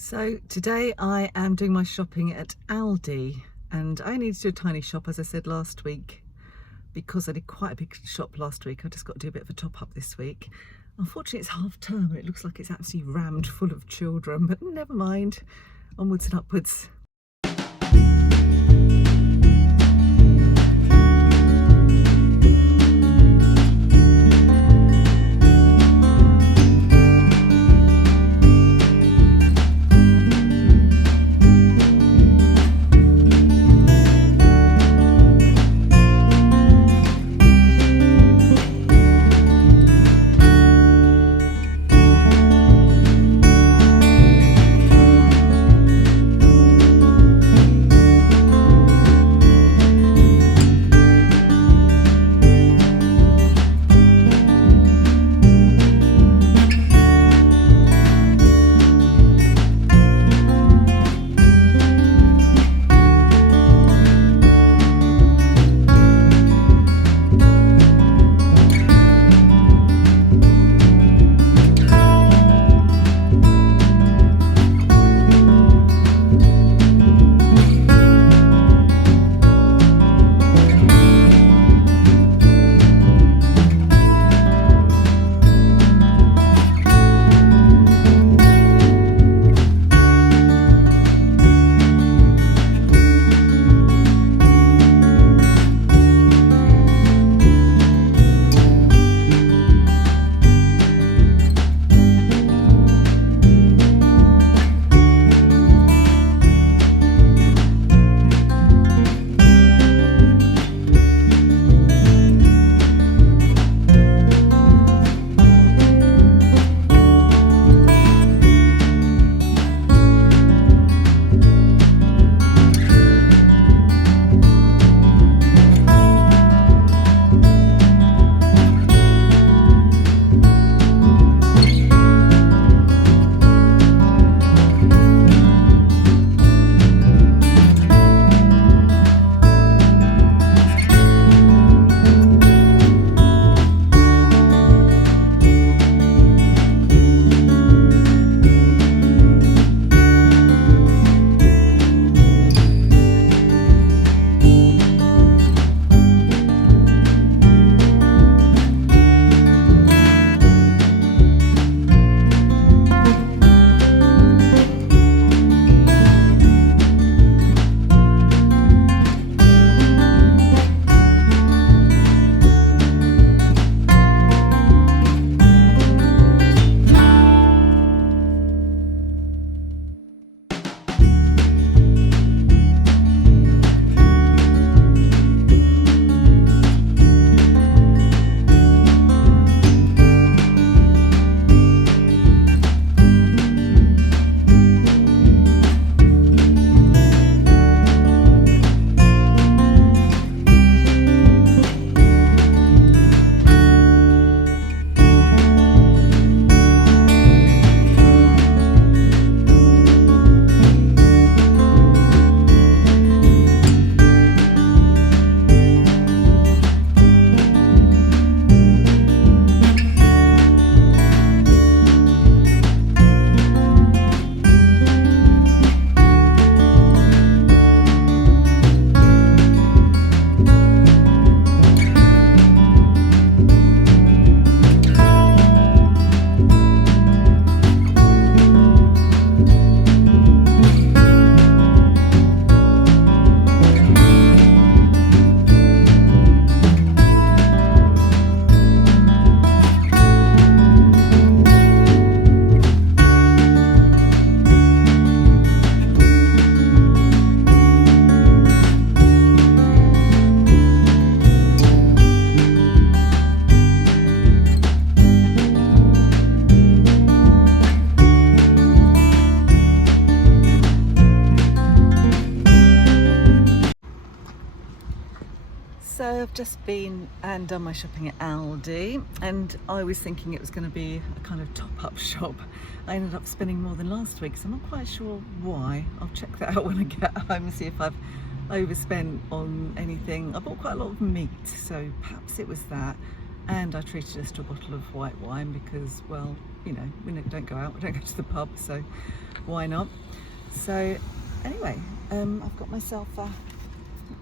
So today I am doing my shopping at Aldi, and I need to do a tiny shop, as I said last week, because I did quite a big shop last week. I just got to do a bit of a top up this week. Unfortunately it's half term and it looks like it's absolutely rammed full of children, but never mind, onwards and upwards. So I've just been and done my shopping at Aldi, and I was thinking it was going to be a kind of top-up shop. I ended up spending more than last week, so I'm not quite sure why. I'll check that out when I get home and see if I've overspent on anything. I bought quite a lot of meat, so perhaps it was that. And I treated us to a bottle of white wine because, well, you know, we don't go out, we don't go to the pub, so why not? So anyway, I've got myself a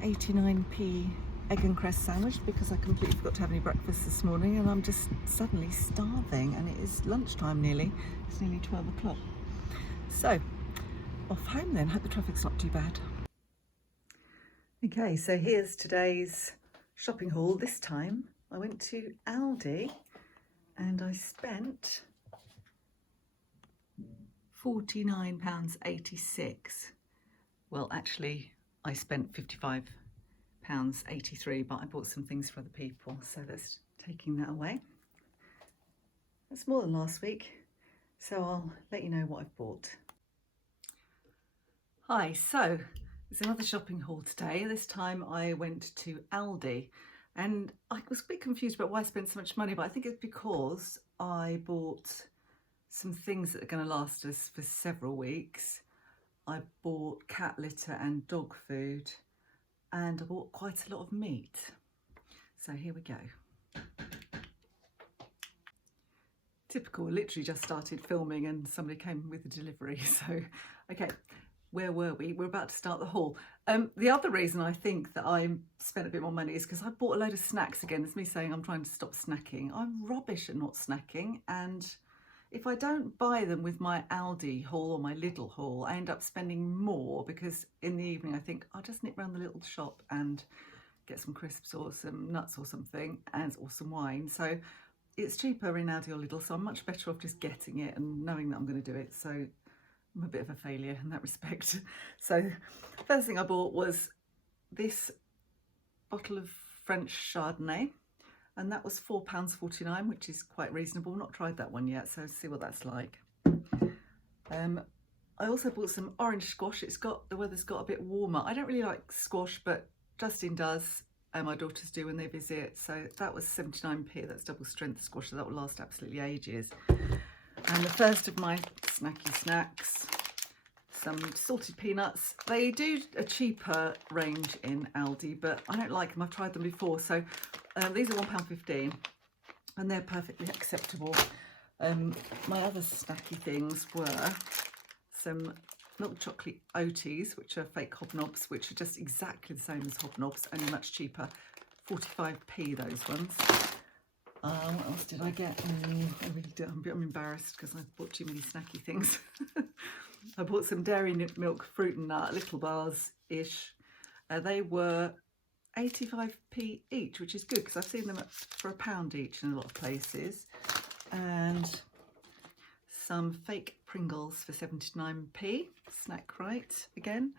89p egg and cress sandwich because I completely forgot to have any breakfast this morning, and I'm just suddenly starving, and it is lunchtime nearly. It's nearly 12 o'clock. So off home then, hope the traffic's not too bad. Okay, so here's today's shopping haul. This time I went to Aldi and I spent £49.86. Well, actually I spent £55.83, but I bought some things for other people, so that's taking that away. That's more than last week, so I'll let you know what I've bought. Hi, so it's another shopping haul today. This time I went to Aldi, and I was a bit confused about why I spent so much money, but I think it's because I bought some things that are going to last us for several weeks. I bought cat litter and dog food, and I bought quite a lot of meat. So here we go. Typical, literally just started filming and somebody came with a delivery. So, okay, where were we? We're about to start the haul. The other reason I think that I spent a bit more money is because I bought a load of snacks again. It's me saying I'm trying to stop snacking. I'm rubbish at not snacking, and if I don't buy them with my Aldi haul or my Lidl haul, I end up spending more, because in the evening I think I'll just nip round the little shop and get some crisps or some nuts or something, or some wine. So it's cheaper in Aldi or Lidl, so I'm much better off just getting it and knowing that I'm going to do it. So I'm a bit of a failure in that respect. So the first thing I bought was this bottle of French Chardonnay, and that was £4.49, which is quite reasonable. Not tried that one yet, so see what that's like. I also bought some orange squash. The weather's got a bit warmer. I don't really like squash, but Justin does, and my daughters do when they visit. So that was 79p. That's double strength squash, so that will last absolutely ages. And the first of my snacky snacks, some salted peanuts. They do a cheaper range in Aldi, but I don't like them. I've tried them before. So these are £1.15 and they're perfectly acceptable. My other snacky things were some milk chocolate oaties, which are fake hobnobs, which are just exactly the same as hobnobs, only much cheaper. 45p those ones. What else did I get? I'm embarrassed because I bought too many snacky things. I bought some dairy milk fruit and nut, little bars-ish. They were 85p each, which is good because I've seen them for £1 each in a lot of places. And some fake Pringles for 79p, snack right again.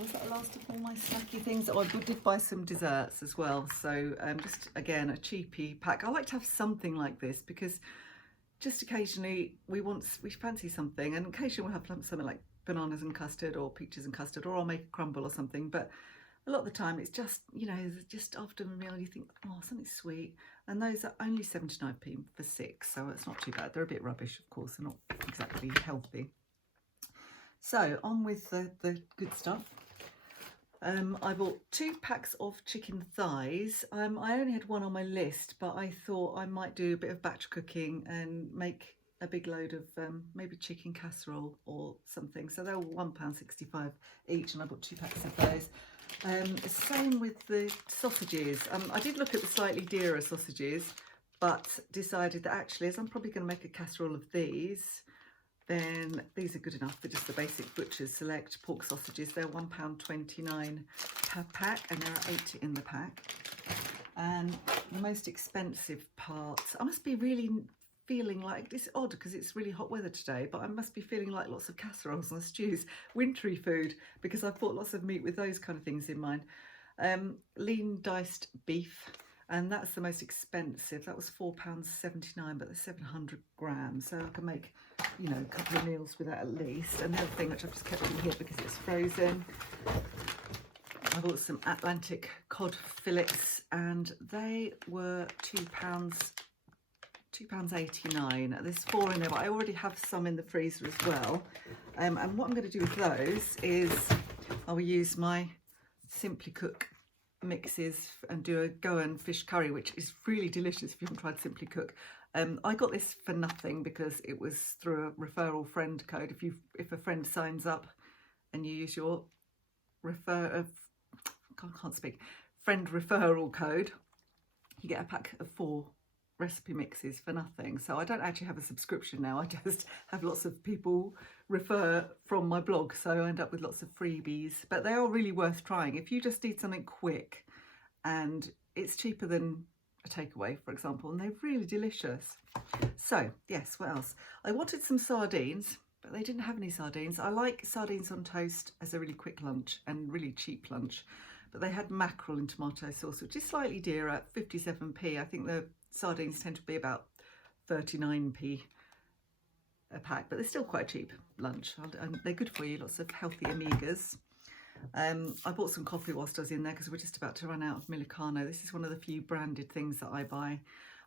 Was that the last of all my snacky things? Oh, I did buy some desserts as well. So just again, a cheapy pack. I like to have something like this because just occasionally we fancy something, and occasionally we'll have something like bananas and custard or peaches and custard, or I'll make a crumble or something. But a lot of the time it's just, you know, just after a meal you think, oh, something sweet. And those are only 79p for 6, so it's not too bad. They're a bit rubbish, of course, they're not exactly healthy. So on with the good stuff. I bought 2 packs of chicken thighs. I only had one on my list, but I thought I might do a bit of batch cooking and make a big load of maybe chicken casserole or something. So they were £1.65 each, and I bought 2 packs of those. Same with the sausages. I did look at the slightly dearer sausages, but decided that actually, as I'm probably going to make a casserole of these, then these are good enough for just the basic Butcher's Select pork sausages. They're £1.29 per pack, and there are 8 in the pack. And the most expensive part, I must be really feeling like, it's odd because it's really hot weather today, but I must be feeling like lots of casseroles and stews, wintry food, because I've bought lots of meat with those kind of things in mind. Lean diced beef, and that's the most expensive. That was £4.79, but they're 700 grams, so I can make, you know, a couple of meals with that at least. And the other thing, which I've just kept in here because it's frozen, I bought some Atlantic cod fillets, and they were £2.89. There's 4 in there, but I already have some in the freezer as well. And what I'm going to do with those is I will use my Simply Cook mixes and do a Goan fish curry, which is really delicious if you haven't tried Simply Cook. I got this for nothing because it was through a referral friend code. If a friend signs up and you use your friend referral code, you get a pack of 4 recipe mixes for nothing. So I don't actually have a subscription now. I just have lots of people refer from my blog, so I end up with lots of freebies. But they are really worth trying if you just need something quick, and it's cheaper than a takeaway, for example, and they're really delicious. So yes, what else? I wanted some sardines, but they didn't have any sardines. I like sardines on toast as a really quick lunch and really cheap lunch, but they had mackerel in tomato sauce, which is slightly dearer at 57p. I think the sardines tend to be about 39p a pack, but they're still quite a cheap lunch, and they're good for you, lots of healthy omegas. I bought some coffee whilst I was in there because we're just about to run out of Millicano. This is one of the few branded things that I buy.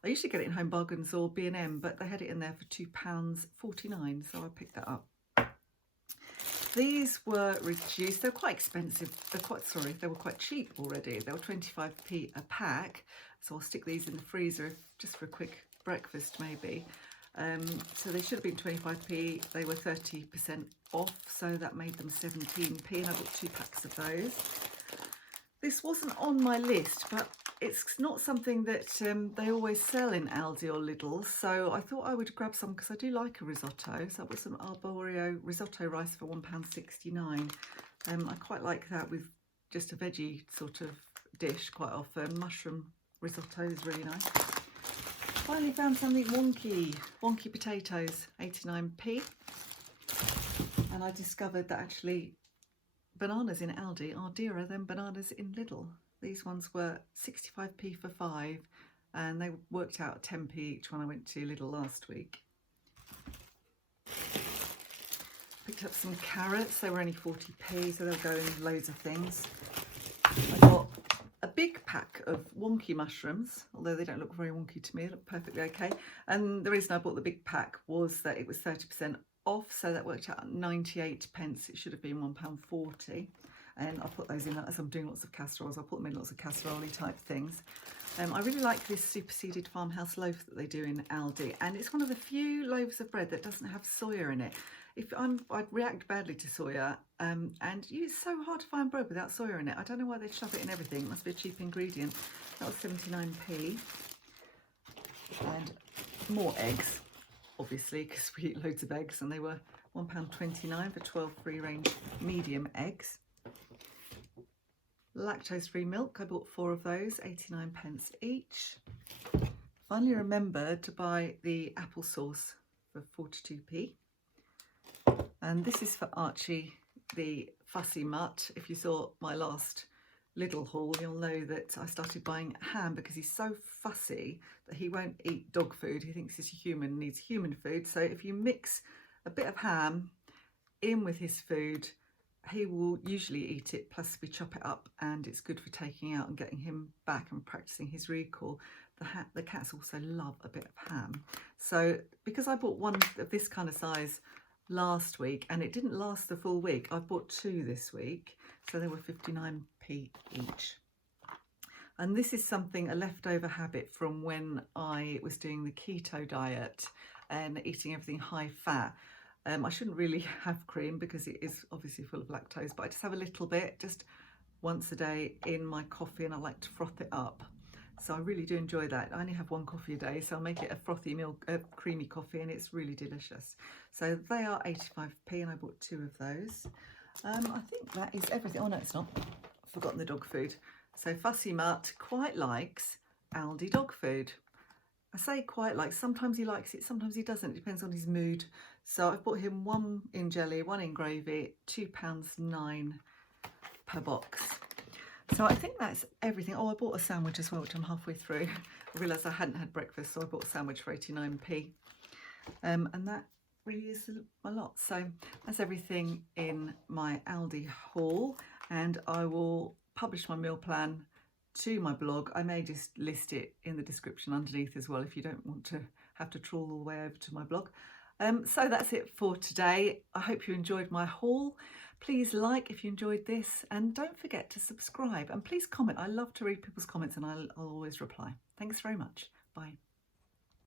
I usually get it in Home Bargains or B&M, but they had it in there for £2.49, so I picked that up. These were reduced. They're quite expensive. They were quite cheap already. They were 25p a pack, so I'll stick these in the freezer just for a quick breakfast maybe. So they should have been 25p. They were 30% off, so that made them 17p, and I bought 2 packs of those. This wasn't on my list, but it's not something that they always sell in Aldi or Lidl, so I thought I would grab some because I do like a risotto. So I bought some arborio risotto rice for £1.69. I quite like that with just a veggie sort of dish quite often. Mushroom risotto is really nice. Finally found something wonky potatoes, 89p. And I discovered that actually bananas in Aldi are dearer than bananas in Lidl. These ones were 65p for 5, and they worked out 10p each when I went to Lidl last week. Picked up some carrots. They were only 40p, so they'll go in loads of things. I got a big pack of wonky mushrooms, although they don't look very wonky to me. They look perfectly okay. And the reason I bought the big pack was that it was 30% off, so that worked out at 98p. It should have been £1.40. And I'll put those in, as I'm doing lots of casseroles, I'll put them in lots of casserole-y type things. I really like this superseded farmhouse loaf that they do in Aldi, and it's one of the few loaves of bread that doesn't have soya in it. I'd react badly to soya, and it's so hard to find bread without soya in it. I don't know why they shove it in everything. It must be a cheap ingredient. That was 79p. And more eggs, obviously, because we eat loads of eggs, and they were £1.29 for 12 free-range medium eggs. Lactose-free milk, I bought 4 of those, 89p each. Finally remembered to buy the applesauce for 42p. And this is for Archie, the fussy mutt. If you saw my last Lidl haul, you'll know that I started buying ham because he's so fussy that he won't eat dog food. He thinks he's a human, needs human food. So if you mix a bit of ham in with his food, he will usually eat it, plus we chop it up, and it's good for taking out and getting him back and practicing his recall. The cats also love a bit of ham. So because I bought one of this kind of size last week and it didn't last the full week, I bought 2 this week, so they were 59p each. And this is a leftover habit from when I was doing the keto diet and eating everything high fat. I shouldn't really have cream because it is obviously full of lactose, but I just have a little bit, just once a day in my coffee, and I like to froth it up. So I really do enjoy that. I only have 1 coffee a day, so I'll make it a frothy creamy coffee, and it's really delicious. So they are 85p, and I bought 2 of those. I think that is everything. Oh no, it's not. I've forgotten the dog food. So Fussy Mutt quite likes Aldi dog food. I say quite likes, sometimes he likes it, sometimes he doesn't, it depends on his mood. So I've bought him 1 in jelly, 1 in gravy, £2.09 per box. So I think that's everything. Oh, I bought a sandwich as well, which I'm halfway through. I realised I hadn't had breakfast, so I bought a sandwich for 89p. And that really is a lot. So that's everything in my Aldi haul, and I will publish my meal plan to my blog. I may just list it in the description underneath as well if you don't want to have to trawl all the way over to my blog. So that's it for today. I hope you enjoyed my haul. Please like if you enjoyed this, and don't forget to subscribe, and please comment. I love to read people's comments, and I'll always reply. Thanks very much. Bye.